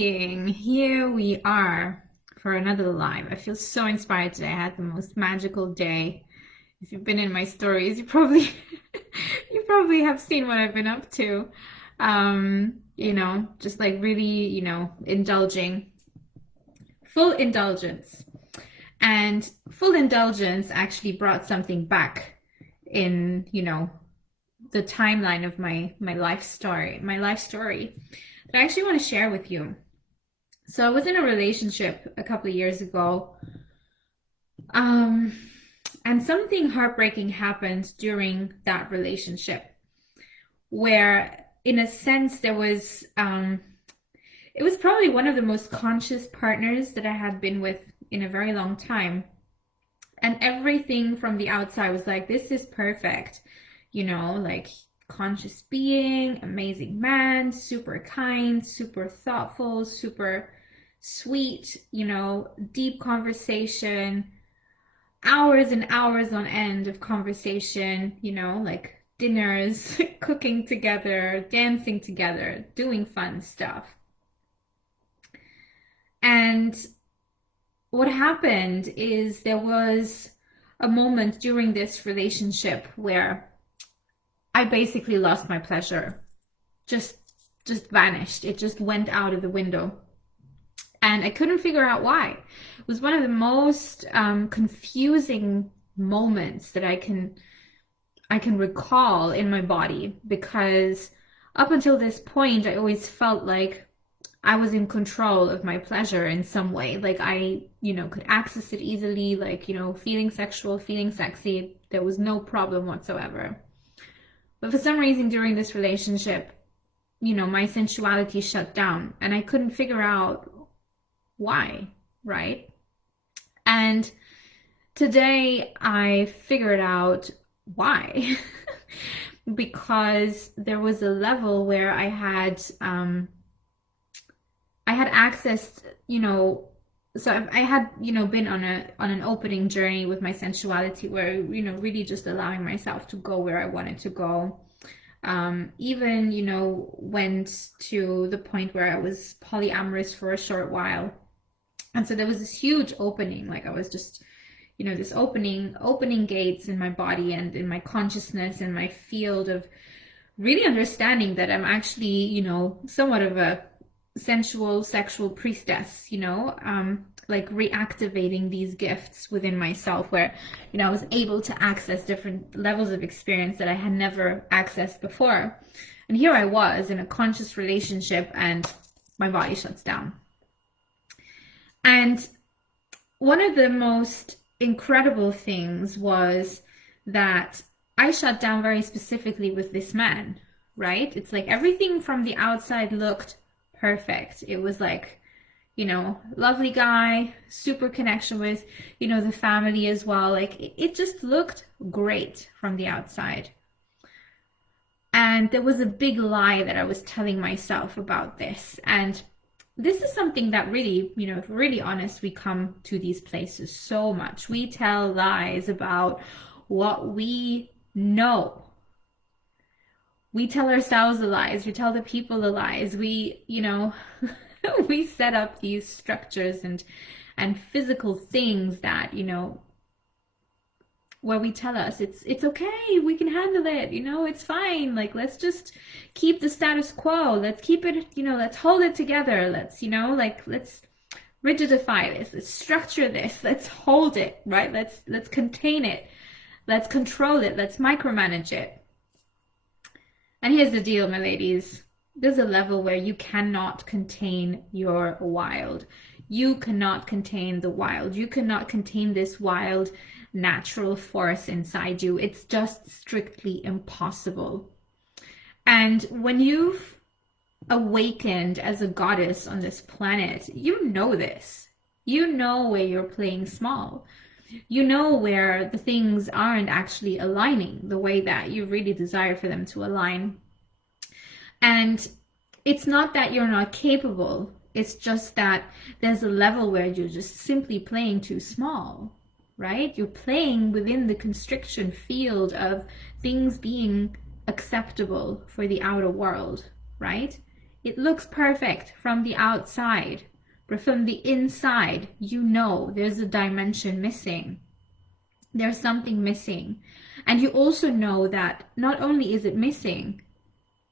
being, here we are for another live. I feel so inspired today. I had the most magical day. If you've been in my stories, you probably you probably have seen what I've been up to. Just like really, indulging, full indulgence. And full indulgence actually brought something back in, the timeline of my life story, that I actually want to share with you. So I was in a relationship a couple of years ago, and something heartbreaking happened during that relationship, where, in a sense, there was, it was probably one of the most conscious partners that I had been with in a very long time. And everything from the outside was like, this is perfect, like conscious being, amazing man, super kind, super thoughtful, super sweet, deep conversation, hours and hours on end of conversation, like dinners, cooking together, dancing together, doing fun stuff. And what happened is there was a moment during this relationship where I basically lost my pleasure. Just vanished. It just went out of the window. And I couldn't figure out why. It was one of the most confusing moments that I can recall in my body, because up until this point, I always felt like I was in control of my pleasure in some way. Like I, could access it easily, like, feeling sexual, feeling sexy. There was no problem whatsoever. But for some reason during this relationship, my sensuality shut down and I couldn't figure out why, right? And today I figured out why. Because there was a level where I had access, so I had, been on an opening journey with my sensuality where, really just allowing myself to go where I wanted to go. Even, went to the point where I was polyamorous for a short while. And so there was this huge opening, like I was just, this opening gates in my body and in my consciousness and my field of really understanding that I'm actually, somewhat of a sensual, sexual priestess, like reactivating these gifts within myself where, I was able to access different levels of experience that I had never accessed before. And here I was in a conscious relationship and my body shuts down. And one of the most incredible things was that I shut down very specifically with this man, right? It's like everything from the outside looked perfect. It was like, lovely guy, super connection with, the family as well. Like it just looked great from the outside. And there was a big lie that I was telling myself about this. And this is something that really, if we're really honest, we come to these places so much. We tell lies about what we know. We tell ourselves the lies. We tell the people the lies. We, we set up these structures and physical things that, where we tell us it's okay, we can handle it, it's fine. Like, let's just keep the status quo. Let's keep it, let's hold it together. Let's, let's rigidify this. Let's structure this. Let's hold it, right? Let's contain it. Let's control it. Let's micromanage it. And here's the deal, my ladies. There's a level where you cannot contain your wild. You cannot contain the wild. You cannot contain this wild natural force inside you. It's just strictly impossible. And when you've awakened as a goddess on this planet, you know this. You know where you're playing small. You know where the things aren't actually aligning the way that you really desire for them to align. And it's not that you're not capable. It's just that there's a level where you're just simply playing too small, right? You're playing within the constriction field of things being acceptable for the outer world, right? It looks perfect from the outside, but from the inside, you know there's a dimension missing. There's something missing. And you also know that not only is it missing,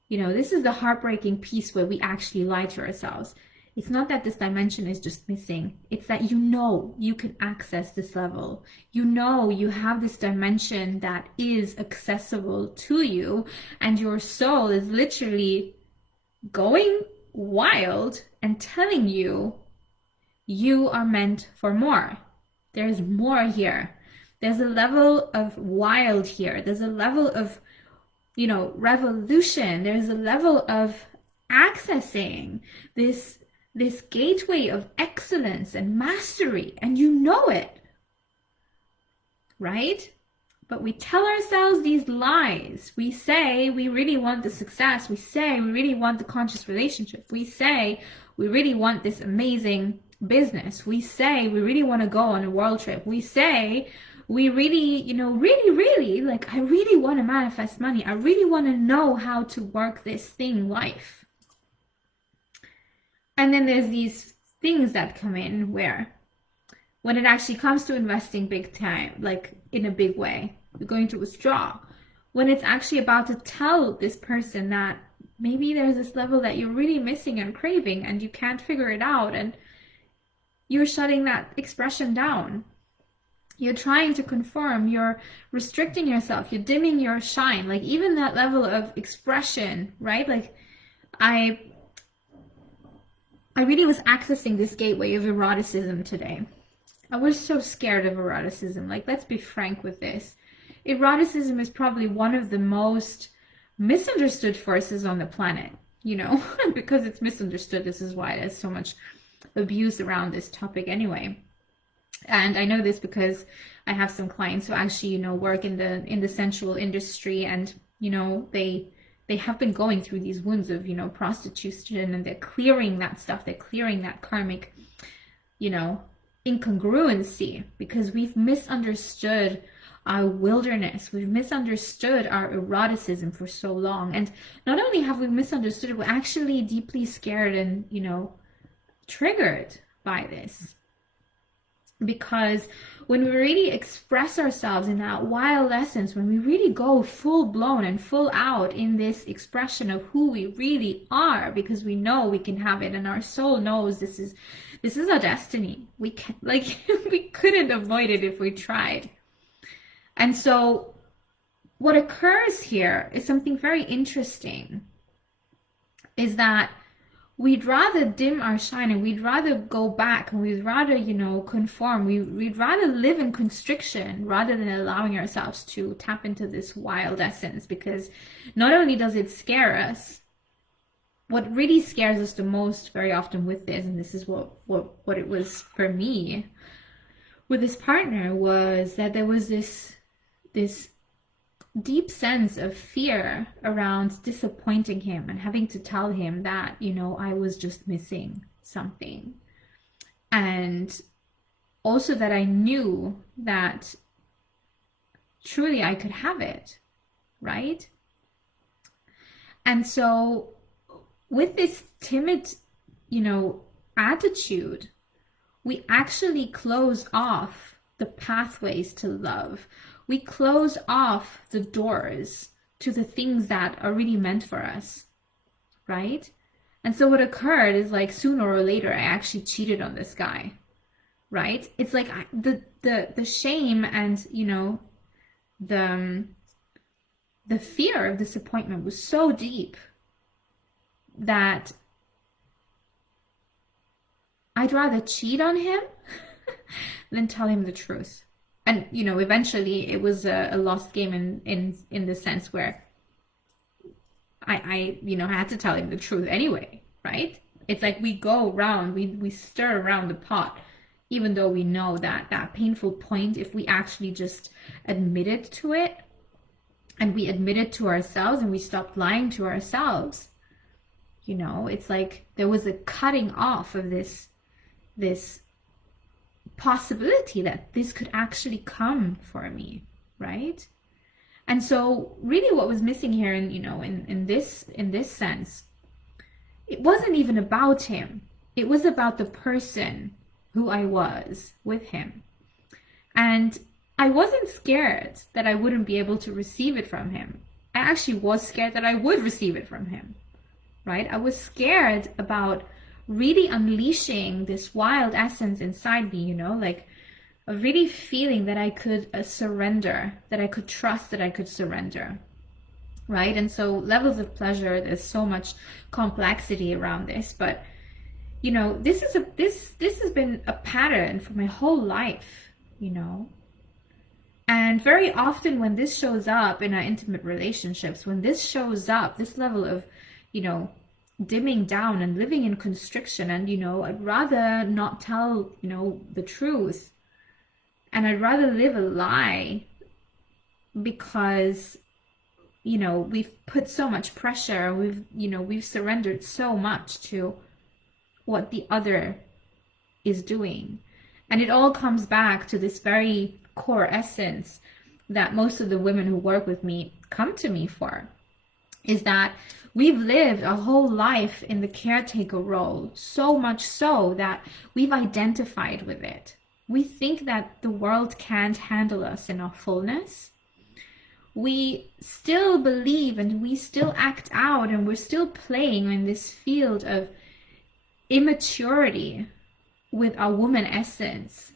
this is the heartbreaking piece where we actually lie to ourselves. It's not that this dimension is just missing. It's that you can access this level. You have this dimension that is accessible to you, and your soul is literally going wild and telling you you are meant for more. There's more here. There's a level of wild here. There's a level of, revolution. There's a level of accessing this gateway of excellence and mastery, and you know it, right? But we tell ourselves these lies. We say we really want the success. We say we really want the conscious relationship. We say we really want this amazing business. We say we really want to go on a world trip. We say we really, really, like, I really want to manifest money. I really want to know how to work this thing, life. And then there's these things that come in where when it actually comes to investing big time, like in a big way, you're going to withdraw. When it's actually about to tell this person that maybe there's this level that you're really missing and craving and you can't figure it out, and you're shutting that expression down. You're trying to conform, you're restricting yourself, you're dimming your shine, like even that level of expression, right? Like I really was accessing this gateway of eroticism today. I was so scared of eroticism. Like, let's be frank with this. Eroticism is probably one of the most misunderstood forces on the planet, because it's misunderstood. This is why there's so much abuse around this topic anyway. And I know this because I have some clients who actually, work in the sensual industry, and, they have been going through these wounds of, prostitution, and they're clearing that stuff. They're clearing that karmic, incongruency, because we've misunderstood our wilderness. We've misunderstood our eroticism for so long. And not only have we misunderstood it, we're actually deeply scared and, triggered by this. Because when we really express ourselves in that wild essence, when we really go full blown and full out in this expression of who we really are, because we know we can have it, and our soul knows this is our destiny. We can, we couldn't avoid it if we tried. And so what occurs here is something very interesting, is that we'd rather dim our shine, and we'd rather go back, and we'd rather, conform. We'd rather live in constriction rather than allowing ourselves to tap into this wild essence, because not only does it scare us, what really scares us the most very often with this, and this is what it was for me with this partner, was that there was this deep sense of fear around disappointing him and having to tell him that, I was just missing something. And also that I knew that truly I could have it, right? And so with this timid, attitude, we actually close off the pathways to love. We close off the doors to the things that are really meant for us, right? And so what occurred is, like, sooner or later, I actually cheated on this guy, right? It's like the shame and, the fear of disappointment was so deep that I'd rather cheat on him than tell him the truth. And, eventually it was a lost game in the sense where I had to tell him the truth anyway, right? It's like we go around, we stir around the pot, even though we know that painful point, if we actually just admitted to it, and we admitted to ourselves, and we stopped lying to ourselves, it's like there was a cutting off of this possibility that this could actually come for me, right? And so really what was missing here in this sense it wasn't even about him. It was about the person who I was with him. And I wasn't scared that I wouldn't be able to receive it from him. I actually was scared that I would receive it from him, right? I was scared about really unleashing this wild essence inside me, like of really feeling that I could surrender, that I could trust, that I could surrender, right? And so levels of pleasure, there's so much complexity around this, but this has been a pattern for my whole life, and very often when this shows up in our intimate relationships, when this shows up, this level of dimming down and living in constriction, and I'd rather not tell the truth, and I'd rather live a lie because we've put so much pressure, we've surrendered so much to what the other is doing. And it all comes back to this very core essence that most of the women who work with me come to me for, is that we've lived a whole life in the caretaker role, so much so that we've identified with it. We think that the world can't handle us in our fullness. We still believe and we still act out, and we're still playing in this field of immaturity with our woman essence,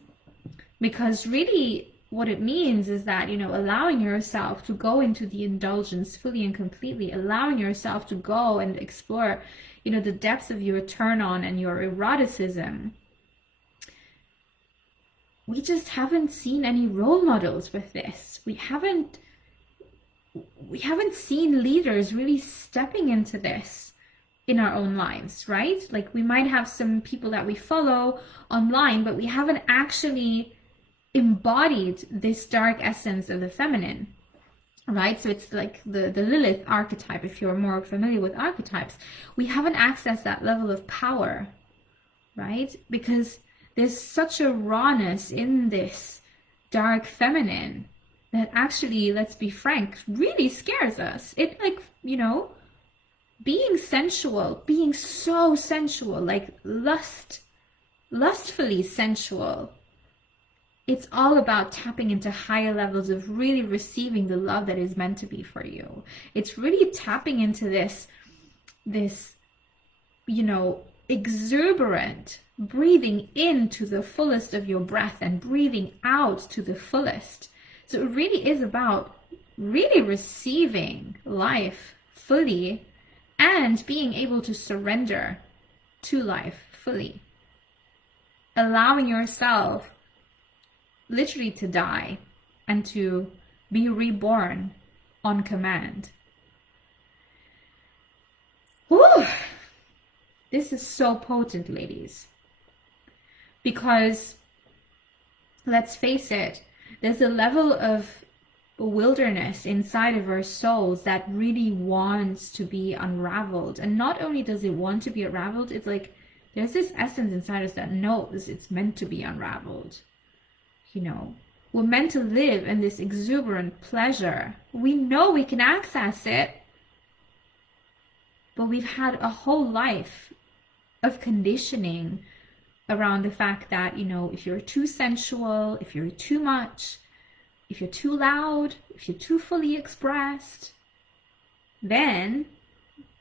because really what it means is that allowing yourself to go into the indulgence fully and completely, allowing yourself to go and explore the depths of your turn on and your eroticism. We just haven't seen any role models with this. We haven't seen leaders really stepping into this in our own lives, right? Like, we might have some people that we follow online, but we haven't actually embodied this dark essence of the feminine, right? So it's like the Lilith archetype, if you're more familiar with archetypes. We haven't accessed that level of power, right? Because there's such a rawness in this dark feminine that actually, let's be frank, really scares us. It being sensual, being so sensual, like lustfully sensual. It's all about tapping into higher levels of really receiving the love that is meant to be for you. It's really tapping into this exuberant, breathing into the fullest of your breath and breathing out to the fullest. So it really is about really receiving life fully and being able to surrender to life fully. Allowing yourself literally to die and to be reborn on command. Whew. This is so potent, ladies. Because, let's face it, there's a level of wilderness inside of our souls that really wants to be unraveled. And not only does it want to be unraveled, it's like there's this essence inside us that knows it's meant to be unraveled. We're meant to live in this exuberant pleasure. We know we can access it, but we've had a whole life of conditioning around the fact that, if you're too sensual, if you're too much, if you're too loud, if you're too fully expressed, then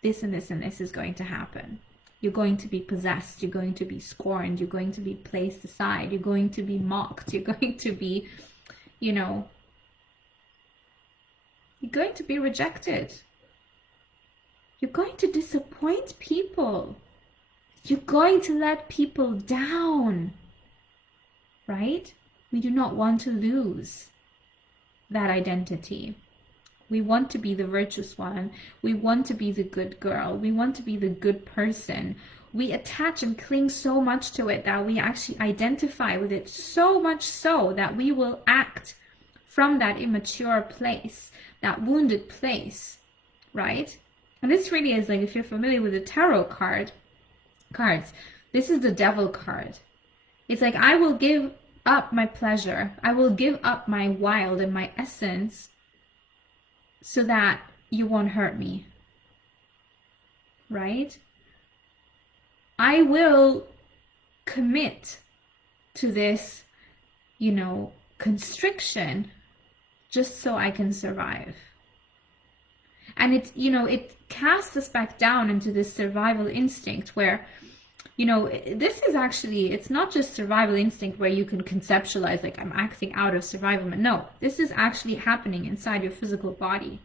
this and this and this is going to happen. You're going to be possessed, you're going to be scorned, you're going to be placed aside, you're going to be mocked, you're going to be, you're going to be rejected. You're going to disappoint people. You're going to let people down, right? We do not want to lose that identity. We want to be the virtuous one. We want to be the good girl. We want to be the good person. We attach and cling so much to it that we actually identify with it, so much so that we will act from that immature place, that wounded place, right? And this really is like, if you're familiar with the tarot cards, this is the devil card. It's like, I will give up my pleasure. I will give up my wild and my essence so that you won't hurt me, right? I will commit to this, constriction just so I can survive. And it casts us back down into this survival instinct where, this is actually, it's not just survival instinct where you can conceptualize like I'm acting out of survival. No, this is actually happening inside your physical body.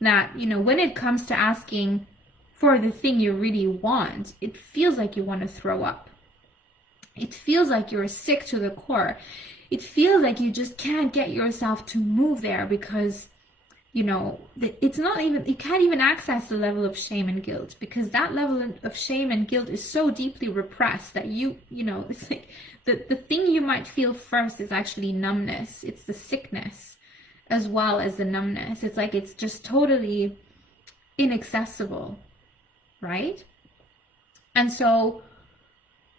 That, when it comes to asking for the thing you really want, it feels like you want to throw up. It feels like you're sick to the core. It feels like you just can't get yourself to move there because, it's not even, you can't even access the level of shame and guilt, because that level of shame and guilt is so deeply repressed that it's like the thing you might feel first is actually numbness. It's the sickness as well as the numbness. It's like it's just totally inaccessible, right? And so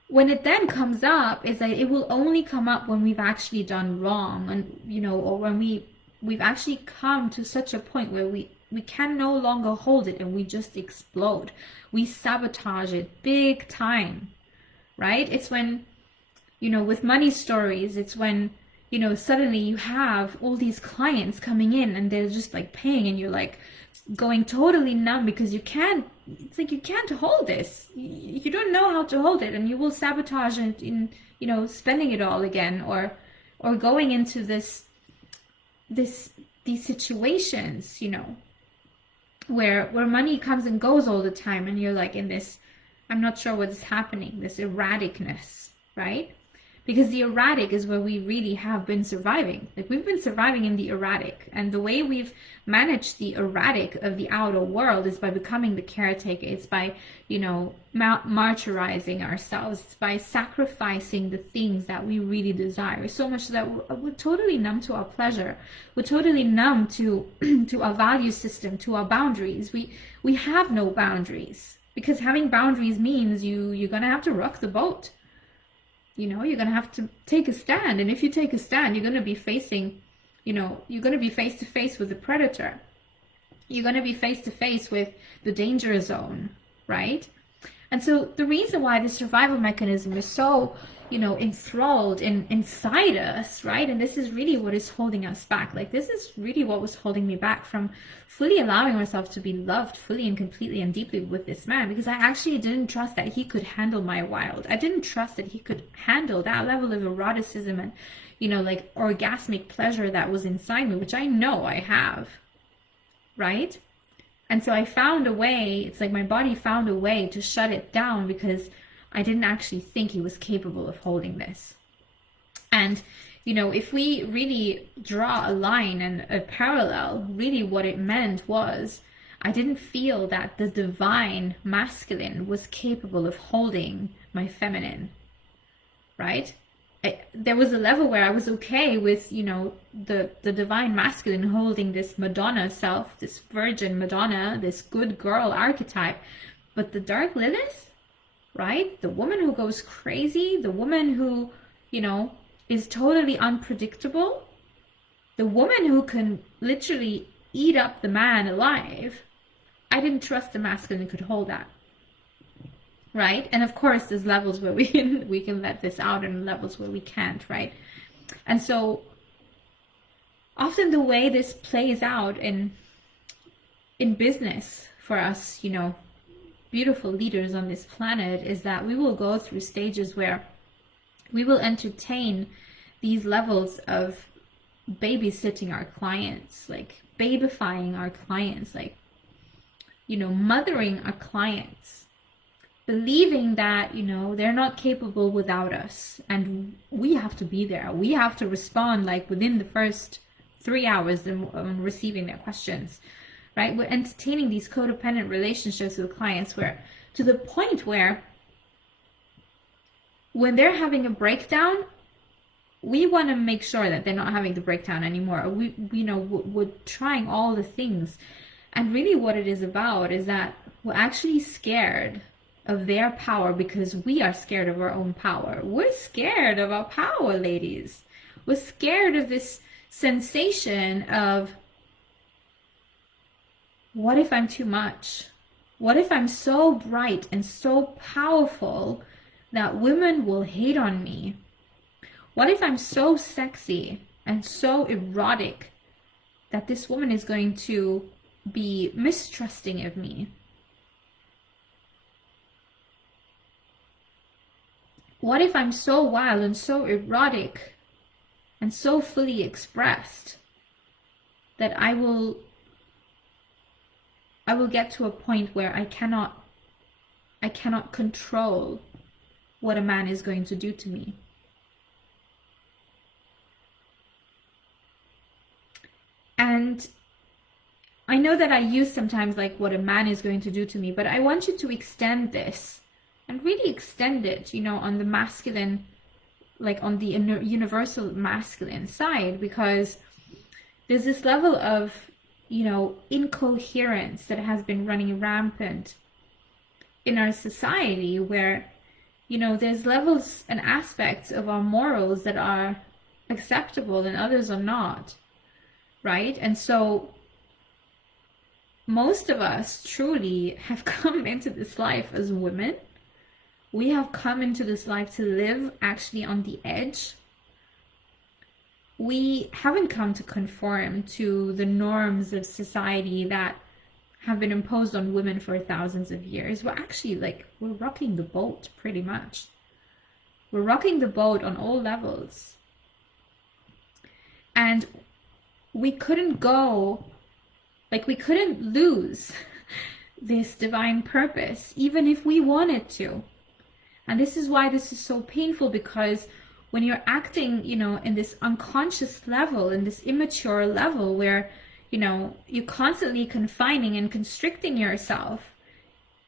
when it then comes up, is that it will only come up when we've actually done wrong, and or when we've actually come to such a point where we can no longer hold it and we just explode. We sabotage it big time, right? It's when, with money stories, it's when, suddenly you have all these clients coming in and they're just like paying and you're like going totally numb because it's like you can't hold this. You don't know how to hold it, and you will sabotage it in, spending it all again, or going into these situations, where money comes and goes all the time, and you're like in this, I'm not sure what's happening, this erraticness, right? Because the erratic is where we really have been surviving. Like we've been surviving in the erratic, and the way we've managed the erratic of the outer world is by becoming the caretaker. It's by, martyrizing ourselves. It's by sacrificing the things that we really desire, so much that we're totally numb to our pleasure. We're totally numb to to our value system, to our boundaries. We have no boundaries, because having boundaries means you're gonna have to rock the boat. You're going to have to take a stand. And if you take a stand, you're going to be facing, you're going to be face to face with the predator. You're going to be face to face with the danger zone, right? And so the reason why the survival mechanism is so, enthralled inside us, right? And this is really what is holding us back. Like this is really what was holding me back from fully allowing myself to be loved fully and completely and deeply with this man, because I actually didn't trust that he could handle my wild. I didn't trust that he could handle that level of eroticism and, like orgasmic pleasure that was inside me, which I know I have, right? And so I found a way, it's like my body found a way to shut it down, because I didn't actually think he was capable of holding this. And, if we really draw a line and a parallel, really what it meant was I didn't feel that the divine masculine was capable of holding my feminine, right? There was a level where I was okay with, the divine masculine holding this Madonna self, this virgin Madonna, this good girl archetype. But the dark Lilith, right? The woman who goes crazy, the woman who, is totally unpredictable, the woman who can literally eat up the man alive. I didn't trust the masculine could hold that, right? And of course, there's levels where we can let this out, and levels where we can't, right? And so often the way this plays out in business for us, beautiful leaders on this planet, is that we will go through stages where we will entertain these levels of babysitting our clients, like babyfying our clients, like, mothering our clients, believing that, they're not capable without us, and we have to be there. We have to respond like within the first 3 hours of receiving their questions, right? We're entertaining these codependent relationships with clients where, to the point where when they're having a breakdown, we want to make sure that they're not having the breakdown anymore. We're trying all the things. And really what it is about is that we're actually scared of their power because we are scared of our own power. We're scared of our power, ladies. We're scared of this sensation of, what if I'm too much? What if I'm so bright and so powerful that women will hate on me? What if I'm so sexy and so erotic that this woman is going to be mistrusting of me? What if I'm so wild and so erotic and so fully expressed that I will get to a point where I cannot control what a man is going to do to me? And I know that I use sometimes like what a man is going to do to me, but I want you to extend this and really extend it, on the masculine, like on the universal masculine side, because there's this level of, incoherence that has been running rampant in our society where, there's levels and aspects of our morals that are acceptable and others are not, right? And so most of us truly have come into this life as women. We have come into this life to live actually on the edge. We haven't come to conform to the norms of society that have been imposed on women for thousands of years. We're actually we're rocking the boat pretty much. We're rocking the boat on all levels. And we couldn't we couldn't lose this divine purpose, even if we wanted to. And this is why this is so painful, because when you're acting, in this unconscious level, in this immature level where, you're constantly confining and constricting yourself,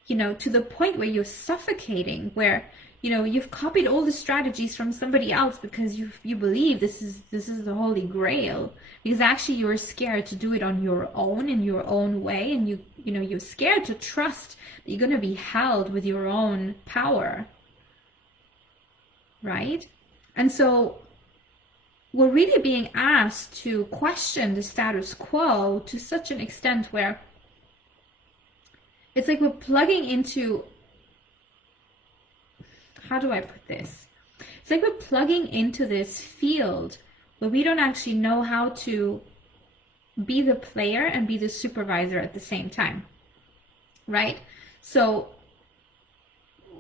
to the point where you're suffocating, where, you've copied all the strategies from somebody else because you believe this is the holy grail, because actually you're scared to do it on your own, in your own way, and you're scared to trust that you're going to be held with your own power. Right? And so we're really being asked to question the status quo to such an extent where it's like we're plugging into, how do I put this? It's like we're plugging into this field where we don't actually know how to be the player and be the supervisor at the same time. Right? So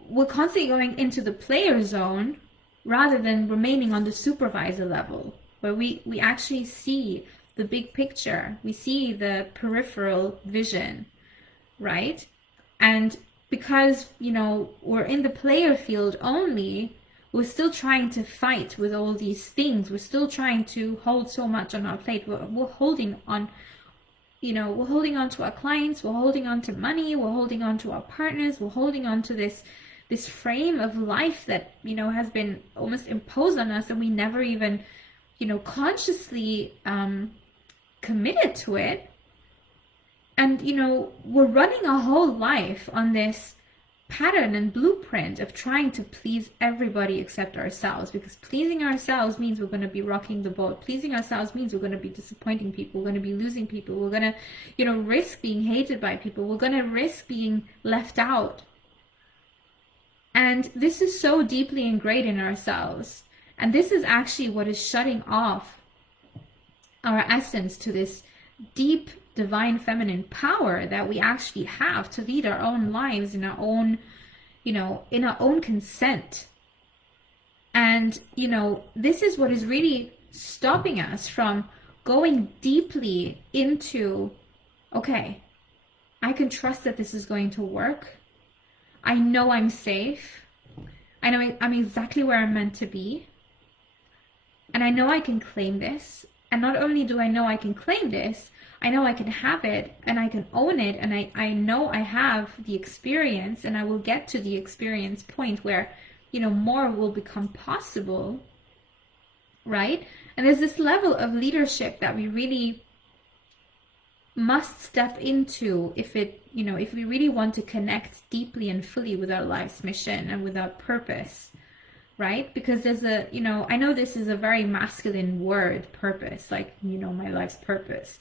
we're constantly going into the player zone rather than remaining on the supervisor level, where we actually see the big picture. We see the peripheral vision, right? And because, we're in the player field only, we're still trying to fight with all these things. We're still trying to hold so much on our plate. We're holding on, we're holding on to our clients, we're holding on to money, we're holding on to our partners, we're holding on to this frame of life that, has been almost imposed on us, and we never even, consciously committed to it. And, we're running our whole life on this pattern and blueprint of trying to please everybody except ourselves, because pleasing ourselves means we're going to be rocking the boat. Pleasing ourselves means we're going to be disappointing people. We're going to be losing people. We're going to, risk being hated by people. We're going to risk being left out. And this is so deeply ingrained in ourselves. And this is actually what is shutting off our essence to this deep divine feminine power that we actually have to lead our own lives in our own, in our own consent. And, this is what is really stopping us from going deeply into, okay, I can trust that this is going to work. I know I'm safe. I know I'm exactly where I'm meant to be. And I know I can claim this. And not only do I know I can claim this, I know I can have it and I can own it. And I know I have the experience, and I will get to the experience point where, more will become possible. Right? And there's this level of leadership that we really must step into if we really want to connect deeply and fully with our life's mission and with our purpose, right? Because there's I know this is a very masculine word, purpose, my life's purpose.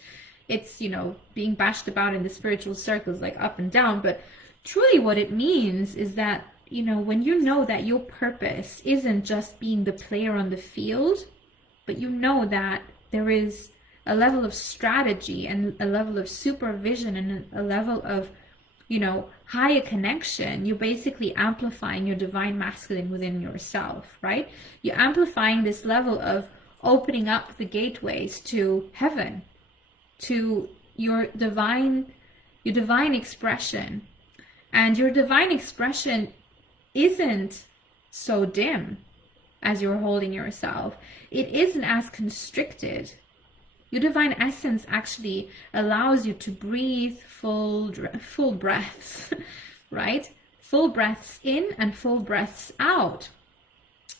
it's, you know, being bashed about in the spiritual circles, like up and down. But truly what it means is that, you know, when you know that your purpose isn't just being the player on the field, but you know that there is a level of strategy and a level of supervision and a level of, you know, higher connection, you're basically amplifying your divine masculine within yourself, right? You're amplifying this level of opening up the gateways to heaven, to your divine expression. And your divine expression isn't so dim as you're holding yourself. It isn't as constricted. Your divine essence actually allows you to breathe full breaths, right? Full breaths in and full breaths out.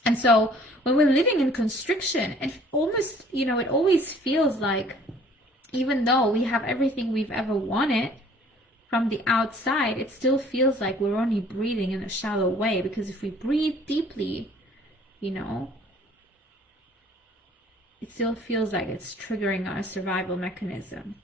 And so when we're living in constriction, it almost, you know, it always feels like, even though we have everything we've ever wanted from the outside, it still feels like we're only breathing in a shallow way. Because if we breathe deeply, you know, it still feels like it's triggering our survival mechanism.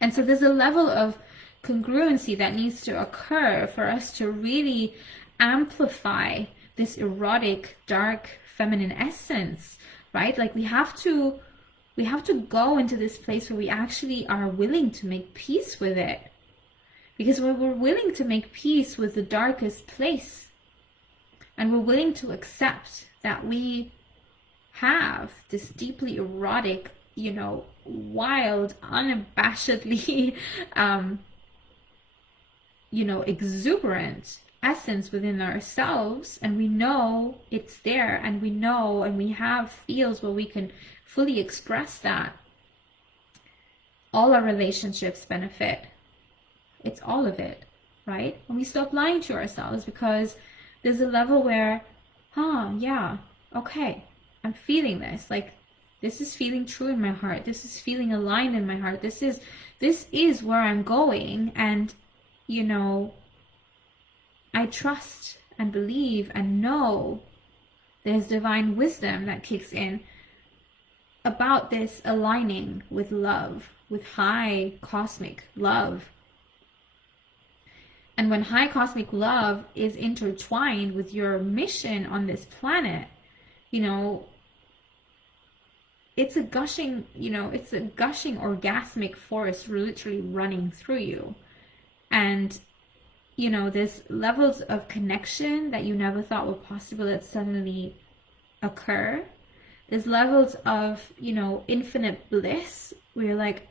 And so there's a level of congruency that needs to occur for us to really amplify this erotic, dark, feminine essence, right? Like we have to go into this place where we actually are willing to make peace with it. Because when we're willing to make peace with the darkest place, and we're willing to accept that we have this deeply erotic, you know, wild, unabashedly, you know, exuberant essence within ourselves, and we know it's there, and we know, and we have fields where we can fully express that, all our relationships benefit. It's all of it, right? And we stop lying to ourselves, because there's a level where, yeah, okay, I'm feeling this. Like, this is feeling true in my heart. This is feeling aligned in my heart. This is where I'm going. And, you know, I trust and believe and know there's divine wisdom that kicks in about this aligning with love, with high cosmic love. And when high cosmic love is intertwined with your mission on this planet, you know, it's a gushing, you know, it's a gushing orgasmic force literally running through you. And, you know, there's levels of connection that you never thought were possible that suddenly occur. There's levels of, you know, infinite bliss where you're like,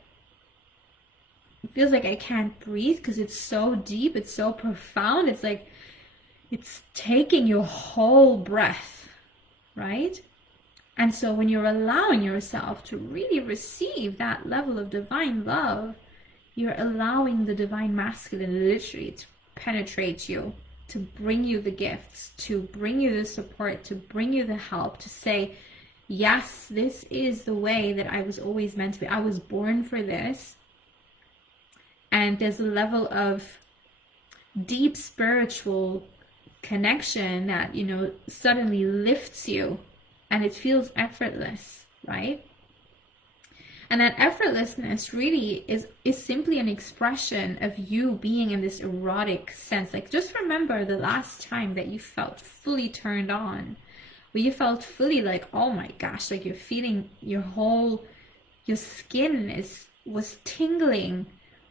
it feels like I can't breathe because it's so deep, it's so profound. It's like, it's taking your whole breath, right? And so when you're allowing yourself to really receive that level of divine love, you're allowing the divine masculine literally to penetrate you, to bring you the gifts, to bring you the support, to bring you the help, to say, yes, this is the way that I was always meant to be. I was born for this. And there's a level of deep spiritual connection that, you know, suddenly lifts you, and it feels effortless, right? And that effortlessness really is simply an expression of you being in this erotic sense. Like, just remember the last time that you felt fully turned on, where you felt fully like, oh my gosh, like you're feeling your skin was tingling,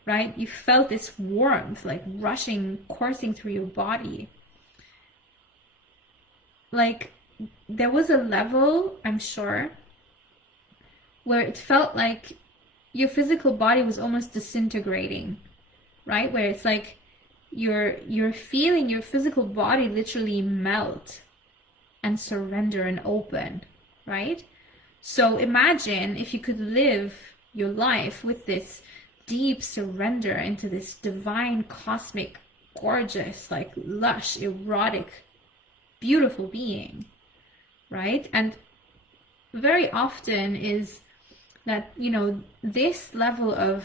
right? You felt this warmth like rushing, coursing through your body. Like, there was a level, I'm sure, where it felt like your physical body was almost disintegrating, right? Where it's like you're feeling your physical body literally melt and surrender and open, right? So imagine if you could live your life with this deep surrender into this divine, cosmic, gorgeous, like lush, erotic, beautiful being, right? And very often is that, you know, this level of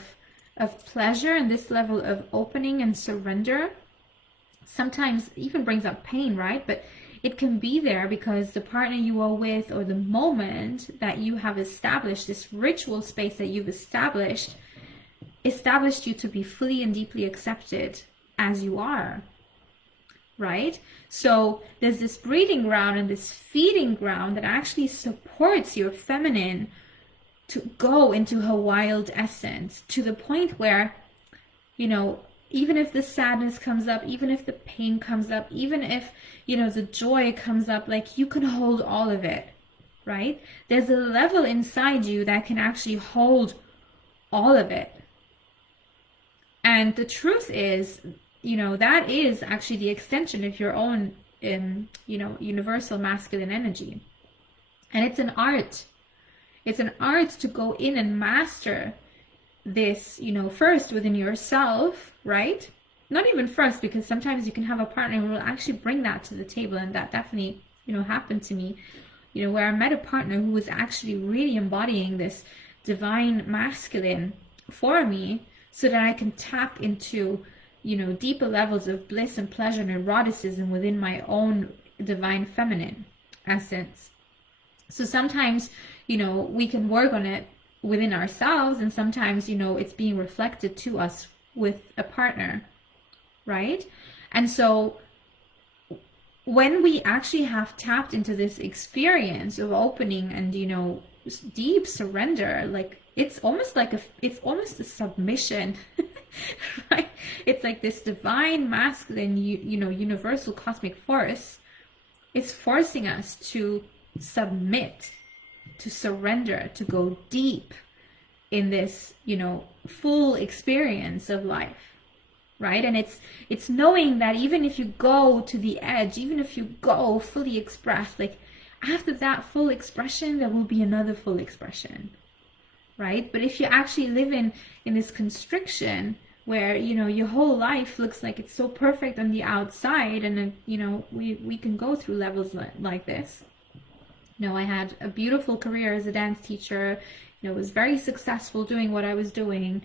pleasure and this level of opening and surrender sometimes even brings up pain, right? But it can be there because the partner you are with, or the moment that you have established, this ritual space that you've established you to be fully and deeply accepted as you are, right? So there's this breeding ground and this feeding ground that actually supports your feminine to go into her wild essence, to the point where, you know, even if the sadness comes up, even if the pain comes up, even if, you know, the joy comes up, like, you can hold all of it, right? There's a level inside you that can actually hold all of it. And the truth is, you know, that is actually the extension of your own, you know, universal masculine energy. And it's an art. It's an art to go in and master this, you know, first within yourself, right? Not even first, because sometimes you can have a partner who will actually bring that to the table. And that definitely, you know, happened to me, you know, where I met a partner who was actually really embodying this divine masculine for me, so that I can tap into, you know, deeper levels of bliss and pleasure and eroticism within my own divine feminine essence. So sometimes, you know, we can work on it within ourselves, and sometimes, you know, it's being reflected to us with a partner, right? And so when we actually have tapped into this experience of opening and, you know, deep surrender, like, it's almost a submission, right? It's like this divine masculine, you know, universal cosmic force is forcing us to submit, to surrender, to go deep in this, you know, full experience of life, right? And it's knowing that even if you go to the edge, even if you go fully expressed, like, after that full expression, there will be another full expression, right? But if you actually live in this constriction where, you know, your whole life looks like it's so perfect on the outside, and you know, we can go through levels like this. You know, I had a beautiful career as a dance teacher, you know, was very successful doing what I was doing.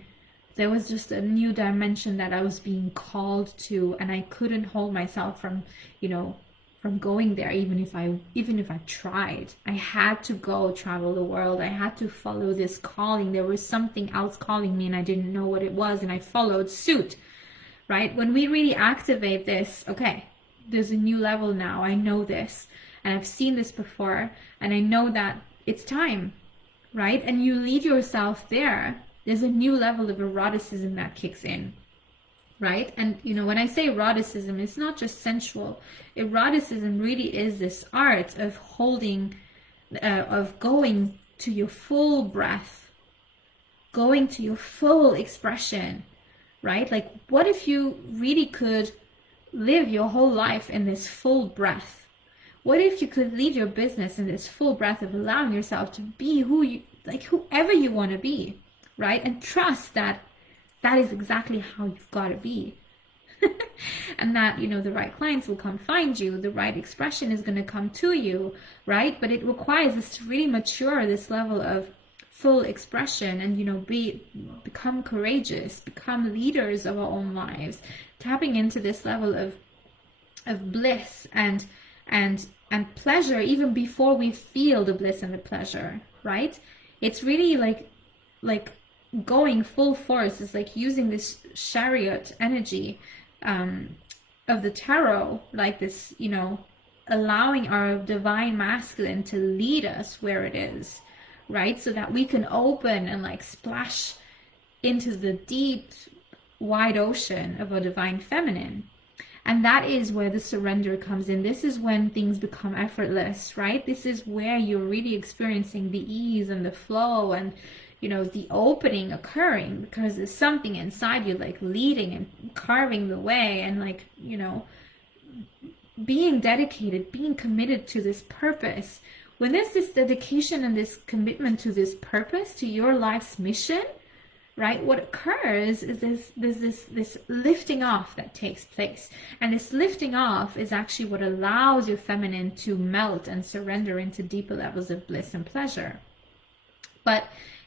There was just a new dimension that I was being called to, and I couldn't hold myself from, you know, from going there, even if I tried. I had to go travel the world. I had to follow this calling. There was something else calling me, and I didn't know what it was, and I followed suit, right? When we really activate this, okay, there's a new level now. I know this, and I've seen this before, and I know that it's time, right? And you lead yourself there. There's a new level of eroticism that kicks in, right? And, you know, when I say eroticism, it's not just sensual. Eroticism really is this art of holding, of going to your full breath, going to your full expression, right? Like, what if you really could live your whole life in this full breath? What if you could lead your business in this full breath of allowing yourself to be whoever you want to be, right? And trust that that is exactly how you've got to be. And that, you know, the right clients will come find you, the right expression is going to come to you, right? But it requires us to really mature this level of full expression and, you know, become courageous, become leaders of our own lives, tapping into this level of bliss and pleasure even before we feel the bliss and the pleasure, right? It's really like going full force. Is like using this chariot energy of the tarot, like this, you know, allowing our divine masculine to lead us where it is, right? So that we can open and like splash into the deep, wide ocean of a divine feminine. And that is where the surrender comes in. This is when things become effortless, right? This is where you're really experiencing the ease and the flow and, you know, the opening occurring, because there's something inside you like leading and carving the way and, like, you know, being dedicated, being committed to this purpose. When there's this dedication and this commitment to this purpose, to your life's mission, right, what occurs is this lifting off that takes place. And this lifting off is actually what allows your feminine to melt and surrender into deeper levels of bliss and pleasure. But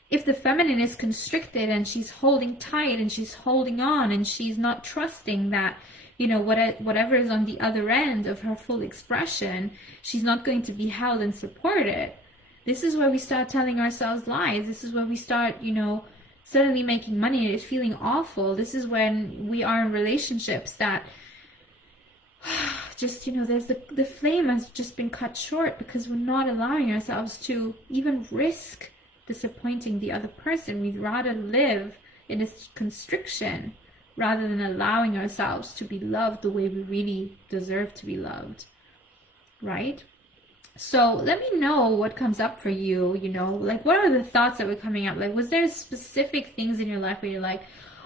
if the feminine is constricted and she's holding tight and she's holding on and she's not trusting that, you know, whatever is on the other end of her full expression, she's not going to be held and supported. This is where we start telling ourselves lies. This is where we start, you know, suddenly making money and it's feeling awful. This is when we are in relationships that just, you know, there's the flame has just been cut short because we're not allowing ourselves to even risk disappointing the other person. We'd rather live in this constriction rather than allowing ourselves to be loved the way we really deserve to be loved, right? So let me know what comes up for you, you know, like what are the thoughts that were coming up? Like, was there specific things in your life where you're like,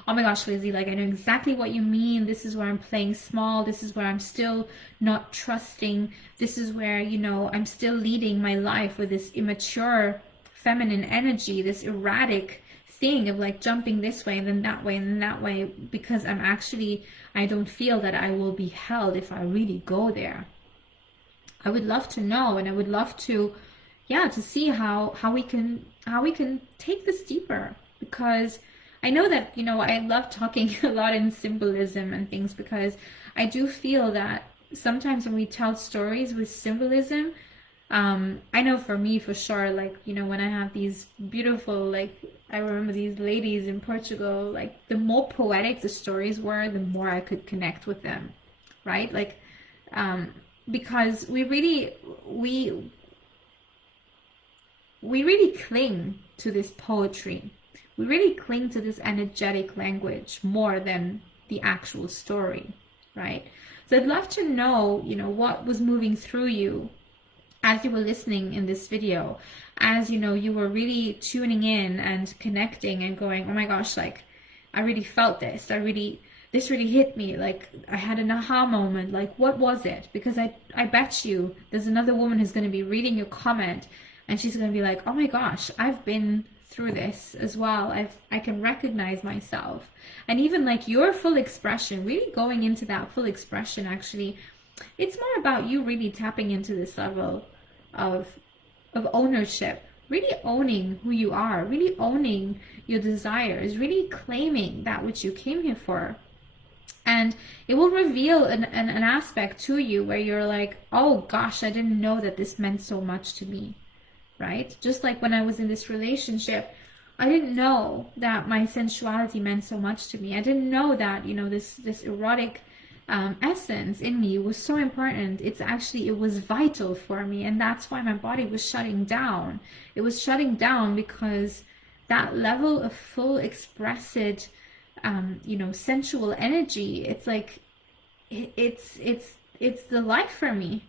oh my gosh, Lisy, like I know exactly what you mean. This is where I'm playing small. This is where I'm still not trusting. This is where, you know, I'm still leading my life with this immature feminine energy, this erratic thing of like jumping this way and then that way and then that way, because I don't feel that I will be held if I really go there. I would love to know, and I would love to, yeah, to see how we can take this deeper, because I know that, you know, I love talking a lot in symbolism and things, because I do feel that sometimes when we tell stories with symbolism, I know for me, for sure, like, you know, when I have these beautiful, like, I remember these ladies in Portugal, like, the more poetic the stories were, the more I could connect with them, right? Like, because we really cling to this poetry. We really cling to this energetic language more than the actual story, right? So I'd love to know, you know, what was moving through you as you were listening in this video, as, you know, you were really tuning in and connecting and going, oh my gosh, like, I really felt this. This really hit me. Like, I had an aha moment. Like, what was it? Because I bet you there's another woman who's going to be reading your comment and she's going to be like, oh my gosh, I've been through this as well. I can recognize myself. And even like your full expression, really going into that full expression, actually, it's more about you really tapping into this level of ownership, really owning who you are, really owning your desires, really claiming that which you came here for. And it will reveal an aspect to you where you're like, oh gosh, I didn't know that this meant so much to me, right? Just like when I was in this relationship, I didn't know that my sensuality meant so much to me. I didn't know that, you know, this erotic essence in me was so important. It was vital for me. And that's why my body was shutting down. It was shutting down because that level of full expressed you know, sensual energy, it's like, it's the life for me.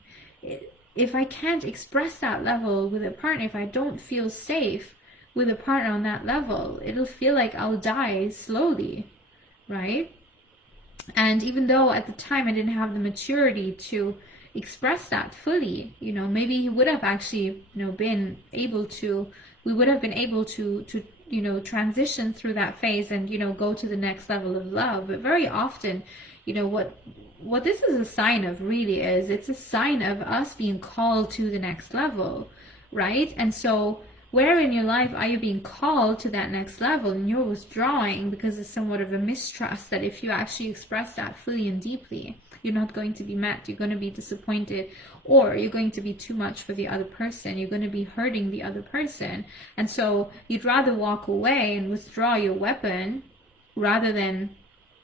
If I can't express that level with a partner, if I don't feel safe with a partner on that level, it'll feel like I'll die slowly, right? And even though at the time I didn't have the maturity to express that fully, you know, maybe he would have actually, you know, we would have been able to you know, transition through that phase and, you know, go to the next level of love. But very often, you know, what this is a sign of really is, it's a sign of us being called to the next level, right? And so where in your life are you being called to that next level and you're withdrawing because there's somewhat of a mistrust that if you actually express that fully and deeply, you're not going to be met, you're going to be disappointed, or you're going to be too much for the other person, you're going to be hurting the other person. And so you'd rather walk away and withdraw your weapon rather than,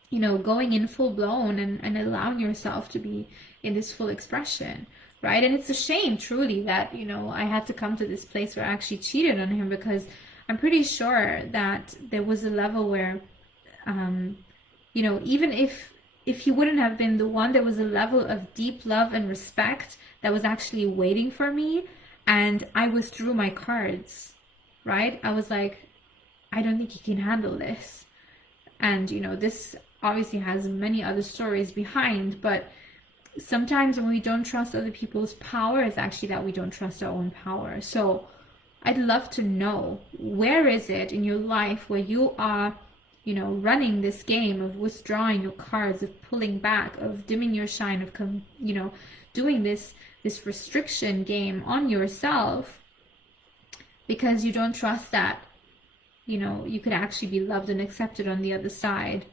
you know, going in full blown and allowing yourself to be in this full expression, right? And it's a shame, truly, that, you know, I had to come to this place where I actually cheated on him, because I'm pretty sure that there was a level where, you know, even if he wouldn't have been the one, there was a level of deep love and respect that was actually waiting for me, and I withdrew my cards, right? I was like, I don't think he can handle this. And, you know, this obviously has many other stories behind, but sometimes when we don't trust other people's power, it's actually that we don't trust our own power. So I'd love to know, where is it in your life where you are, you know, running this game of withdrawing your cards, of pulling back, of dimming your shine, of, you know, doing this restriction game on yourself because you don't trust that, you know, you could actually be loved and accepted on the other side.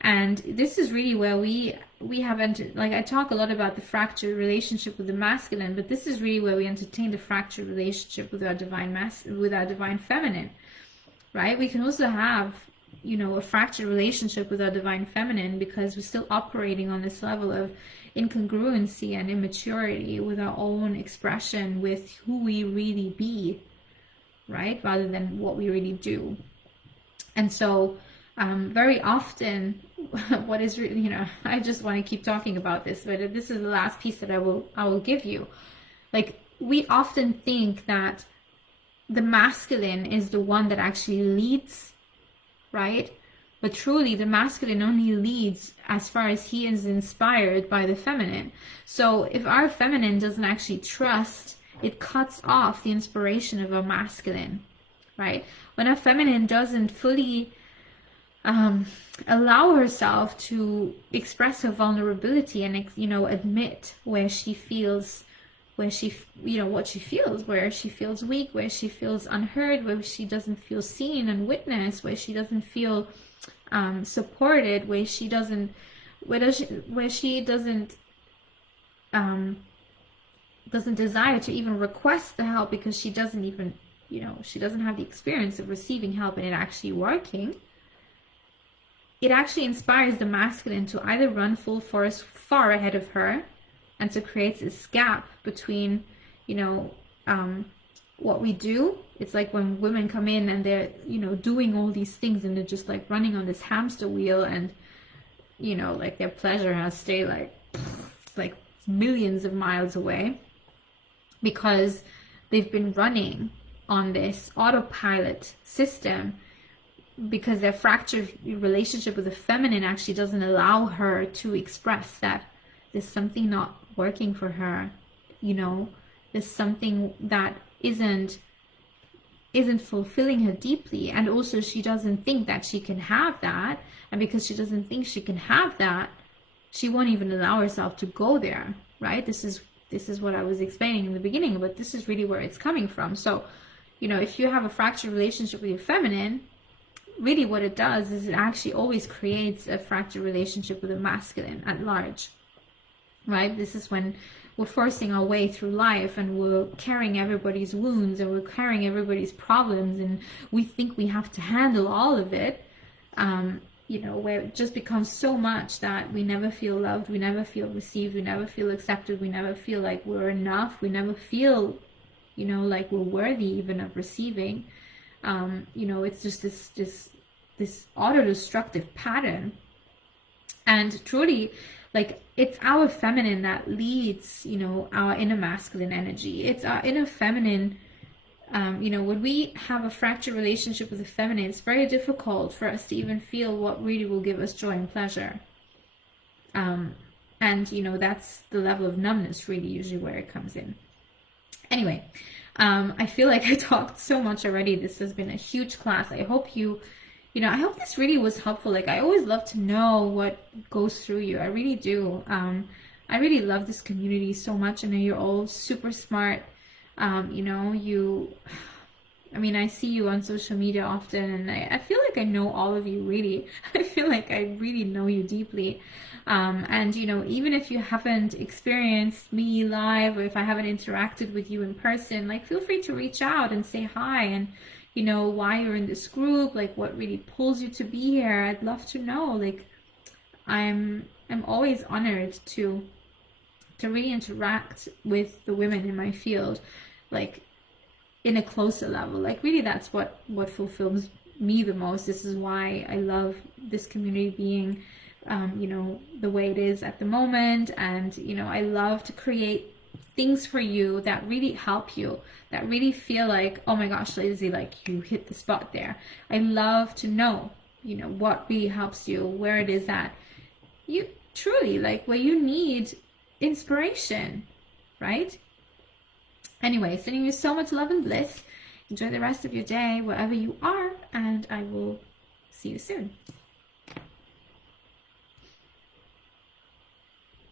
And this is really where we we haven't, like, I talk a lot about the fractured relationship with the masculine, but this is really where we entertain the fractured relationship with our divine feminine, right? We can also have, you know, a fractured relationship with our divine feminine because we're still operating on this level of incongruency and immaturity with our own expression, with who we really be, right? Rather than what we really do. And so very often what is really, you know, I just want to keep talking about this, but this is the last piece that I will give you. Like, we often think that the masculine is the one that actually leads, right? But truly, the masculine only leads as far as he is inspired by the feminine. So if our feminine doesn't actually trust, it cuts off the inspiration of our masculine, right? When our feminine doesn't fully allow herself to express her vulnerability and, you know, admit where she feels, where she, you know, what she feels, where she feels weak, where she feels unheard, where she doesn't feel seen and witnessed, where she doesn't feel supported, where she doesn't desire to even request the help because she doesn't even, you know, she doesn't have the experience of receiving help and it actually working. It actually inspires the masculine to either run full force far ahead of her, and to create this gap between, you know, what we do. It's like when women come in and they're, you know, doing all these things and they're just like running on this hamster wheel, and, you know, like their pleasure has stayed like millions of miles away because they've been running on this autopilot system, because their fractured relationship with the feminine actually doesn't allow her to express that there's something not working for her, you know, there's something that isn't fulfilling her deeply, and also she doesn't think that she can have that, and because she doesn't think she can have that, she won't even allow herself to go there, right? This is what I was explaining in the beginning, but this is really where it's coming from. So, you know, if you have a fractured relationship with your feminine, really what it does is it actually always creates a fractured relationship with the masculine at large, right? This is when we're forcing our way through life and we're carrying everybody's wounds and we're carrying everybody's problems, and we think we have to handle all of it, you know, where it just becomes so much that we never feel loved, we never feel received, we never feel accepted, we never feel like we're enough, we never feel, you know, like we're worthy even of receiving. You know, it's just this auto-destructive pattern. And truly, like, it's our feminine that leads, you know, our inner masculine energy. It's our inner feminine. You know, when we have a fractured relationship with the feminine, it's very difficult for us to even feel what really will give us joy and pleasure. And, you know, that's the level of numbness really usually where it comes in. Anyway, I feel like I talked so much already. This has been a huge class. I hope I hope this really was helpful. Like, I always love to know what goes through you. I really do. I really love this community so much. I know you're all super smart. You know, I mean, I see you on social media often, and I feel like I know all of you, really. I feel like I really know you deeply. And, you know, even if you haven't experienced me live, or if I haven't interacted with you in person, like, feel free to reach out and say hi, and, you know, why you're in this group, like, what really pulls you to be here. I'd love to know. Like, I'm always honored to really interact with the women in my field, like, in a closer level. Like, really, that's what fulfills me the most. This is why I love this community being, you know, the way it is at the moment. And, you know, I love to create things for you that really help you, that really feel like, oh my gosh, Lisy, like, you hit the spot there. I love to know, you know, what really helps you, where it is that you truly, like, where you need inspiration, right? Anyway, sending you so much love and bliss. Enjoy the rest of your day wherever you are, and I will see you soon.